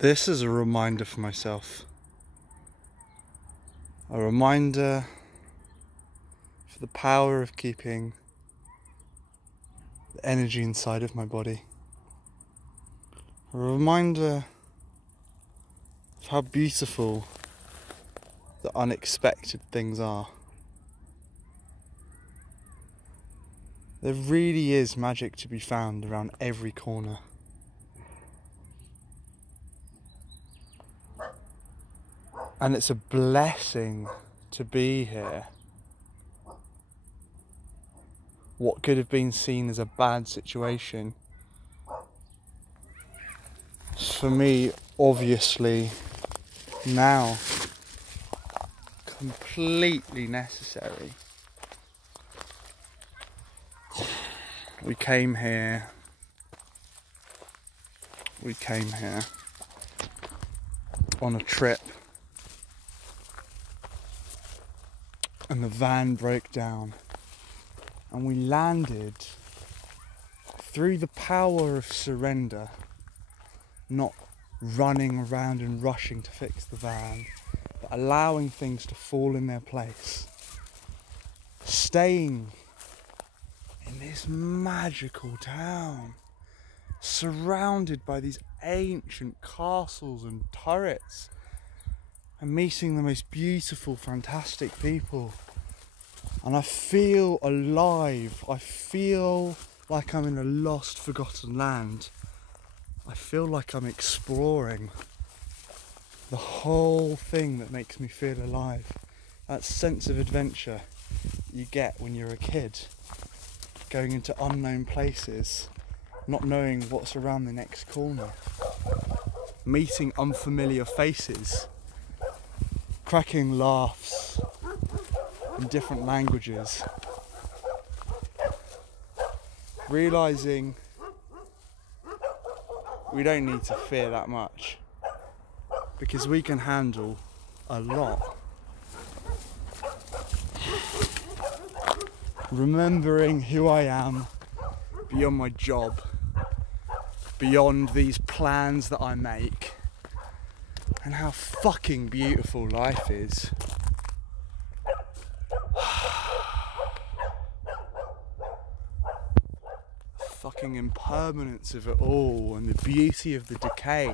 This is a reminder for myself. A reminder for the power of keeping the energy inside of my body. A reminder of how beautiful the unexpected things are. There really is magic to be found around every corner. And it's a blessing to be here. What could have been seen as a bad situation, for me, obviously, now, completely necessary. We came here on a trip, and the van broke down, and we landed through the power of surrender, not running around and rushing to fix the van, but allowing things to fall in their place, staying in this magical town, surrounded by these ancient castles and turrets, and meeting the most beautiful, fantastic people. And I feel alive. I feel like I'm in a lost, forgotten land. I feel like I'm exploring. The whole thing that makes me feel alive. That sense of adventure you get when you're a kid. Going into unknown places, not knowing what's around the next corner. Meeting unfamiliar faces. Cracking laughs in different languages, realising we don't need to fear that much because we can handle a lot. Remembering who I am beyond my job, beyond these plans that I make, and how fucking beautiful life is. Fucking impermanence of it all, and the beauty of the decay.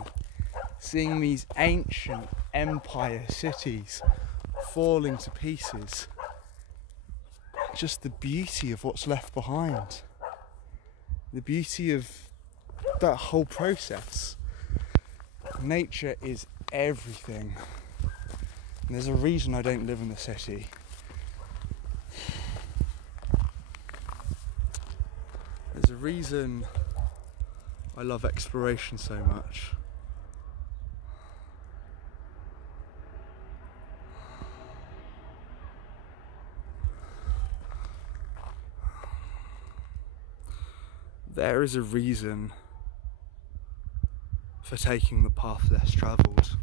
Seeing these ancient empire cities falling to pieces. Just the beauty of what's left behind. The beauty of that whole process. Nature is everything. And there's a reason I don't live in the city. There's a reason I love exploration so much. There is a reason for taking the path less travelled.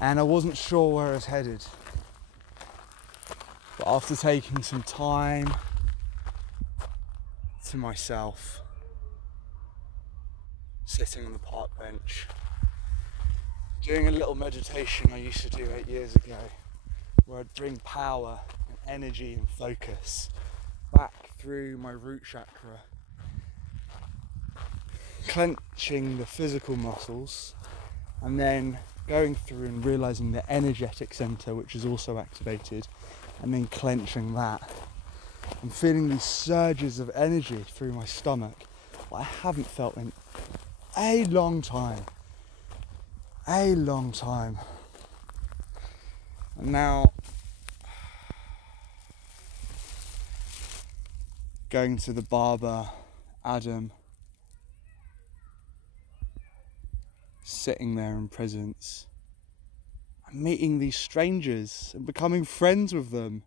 And I wasn't sure where I was headed. But after taking some time to myself, sitting on the park bench, doing a little meditation I used to do 8 years ago, where I'd bring power and energy and focus back through my root chakra, clenching the physical muscles, and then going through and realising the energetic centre, which is also activated, and then clenching that. I'm feeling these surges of energy through my stomach, what I haven't felt in a long time. And now, going to the barber, Adam, sitting there in presence, and meeting these strangers and becoming friends with them,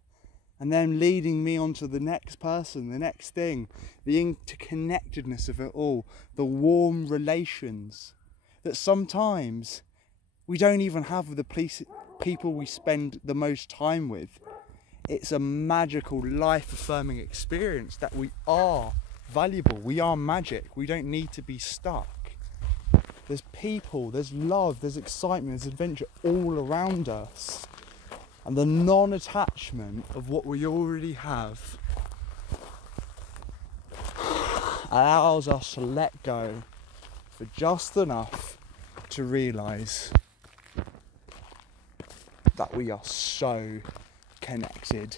and then leading me on to the next person, the next thing, the interconnectedness of it all, the warm relations that sometimes we don't even have with the people we spend the most time with. It's a magical, life-affirming experience that we are valuable. We are magic. We don't need to be stuck. There's people, there's love, there's excitement, there's adventure all around us. And the non-attachment of what we already have allows us to let go for just enough to realise that we are so connected,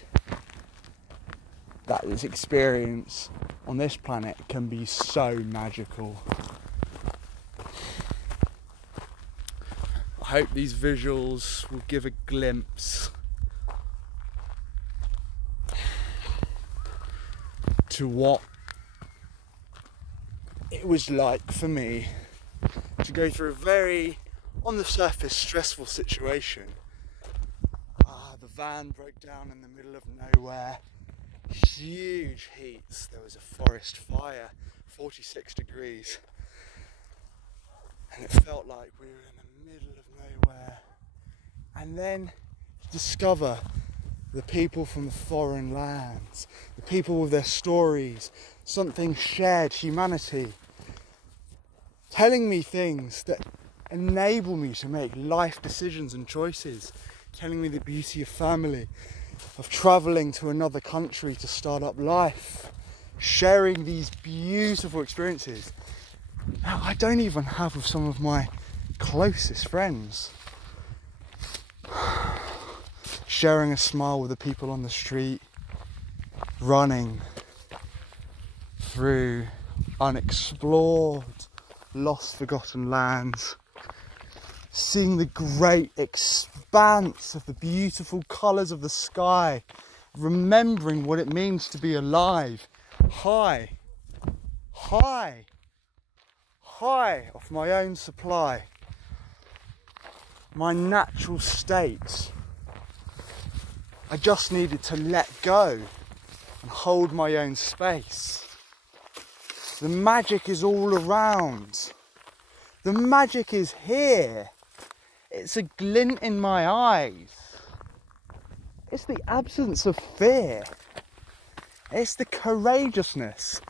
that this experience on this planet can be so magical. I hope these visuals will give a glimpse to what it was like for me to go through a very, on the surface, stressful situation. The van broke down in the middle of nowhere, huge heats, there was a forest fire, 46 degrees, and it felt like we were in the middle of nowhere. And then discover the people from the foreign lands, the people with their stories, something shared, humanity, telling me things that enable me to make life decisions and choices, telling me the beauty of family, of travelling to another country to start up life, sharing these beautiful experiences. Now, I don't even have with some of my closest friends. Sharing a smile with the people on the street, running through unexplored, lost, forgotten lands, seeing the great expanse of the beautiful colours of the sky, remembering what it means to be alive, high off my own supply, my natural state. I just needed to let go and hold my own space. The magic is all around. The magic is here. It's a glint in my eyes. It's the absence of fear. It's the courageousness.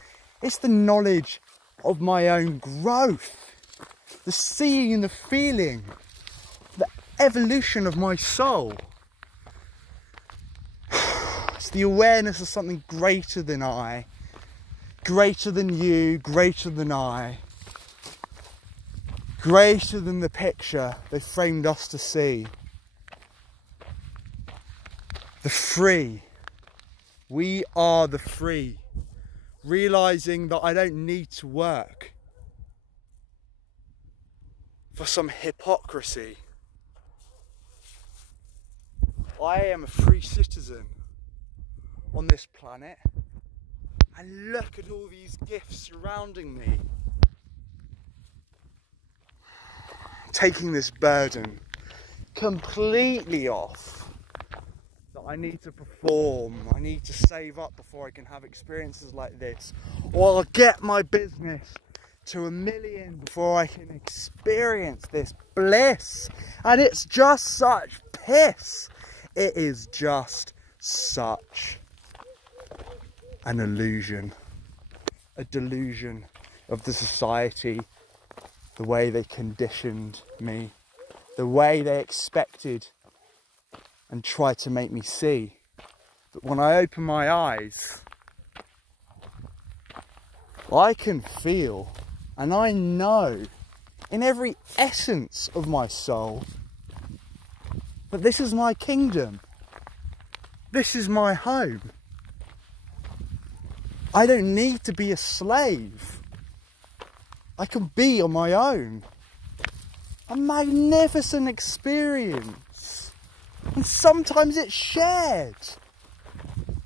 It's the knowledge of my own growth. The seeing and the feeling. The evolution of my soul. It's the awareness of something greater than I. Greater than you, greater than I. Greater than the picture they framed us to see. The free. We are the free. Realising that I don't need to work for some hypocrisy. I am a free citizen on this planet. And look at all these gifts surrounding me. Taking this burden completely off. That I need to perform, I need to save up before I can have experiences like this. Or I'll get my business to 1 million before I can experience this bliss. And it's just such piss. It is just such an illusion, a delusion of the society, the way they conditioned me, the way they expected and tried to make me see. But when I open my eyes, I can feel and I know in every essence of my soul that this is my kingdom. This is my home. I don't need to be a slave. I can be on my own. A magnificent experience. And sometimes it's shared.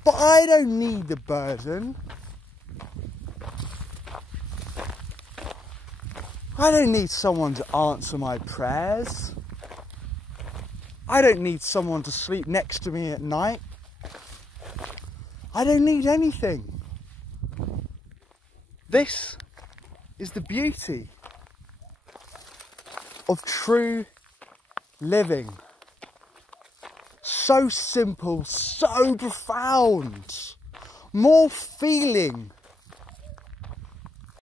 But I don't need the burden. I don't need someone to answer my prayers. I don't need someone to sleep next to me at night. I don't need anything. This is the beauty of true living. So simple, so profound. More feeling